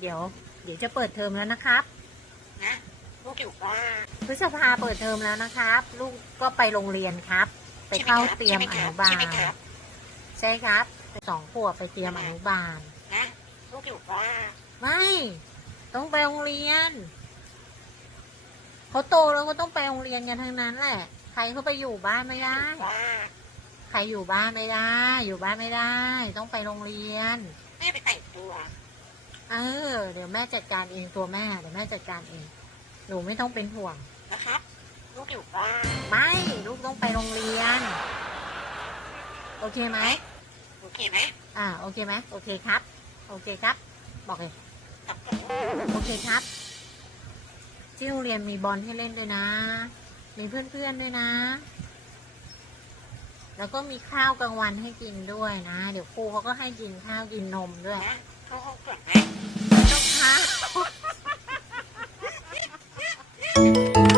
เดี๋ยวจะเปิดเทอมแล้วนะครับนะลูกอยู่ว่าพฤษภาเปิดเทอมแล้วนะครับ ลูกก็ไปโรงเรียนครับ ไปเข้าเตรียมอนุบาลใช่ครับไป2 ขวบไปเตรียมอนุบาลนะลูกอยู่ว่าไม่ต้องไปโรงเรียนเขาโตแล้วก็ต้องไปโรงเรียนกันทั้งนั้นแหละใครเขาไปอยู่บ้านไม่ได้ใครอยู่บ้านไม่ได้อยู่บ้านไม่ได้ต้องไปโรงเรียนแม่ไปแต่งตัวเดี๋ยวแม่จัดการเองตัวแม่เดี๋ยวแม่จัดการเองหนูไม่ต้องเป็นห่วงนะครับลูกอยู่ว่าไม่ลูกต้องไปโรงเรียนโอเคไหมโอเคไหมโอเคไหมโอเคครับโอเคครับบอกเลยโอเคครับที่โรงเรียนมีบอลให้เล่นด้วยนะมีเพื่อนๆด้วยนะแล้วก็มีข้าวกลางวันให้กินด้วยนะเดี๋ยวครูเขาก็ให้กินข้าวกินนมด้วยเข้าห้องก่อนไหมไม่ต้องค่ะ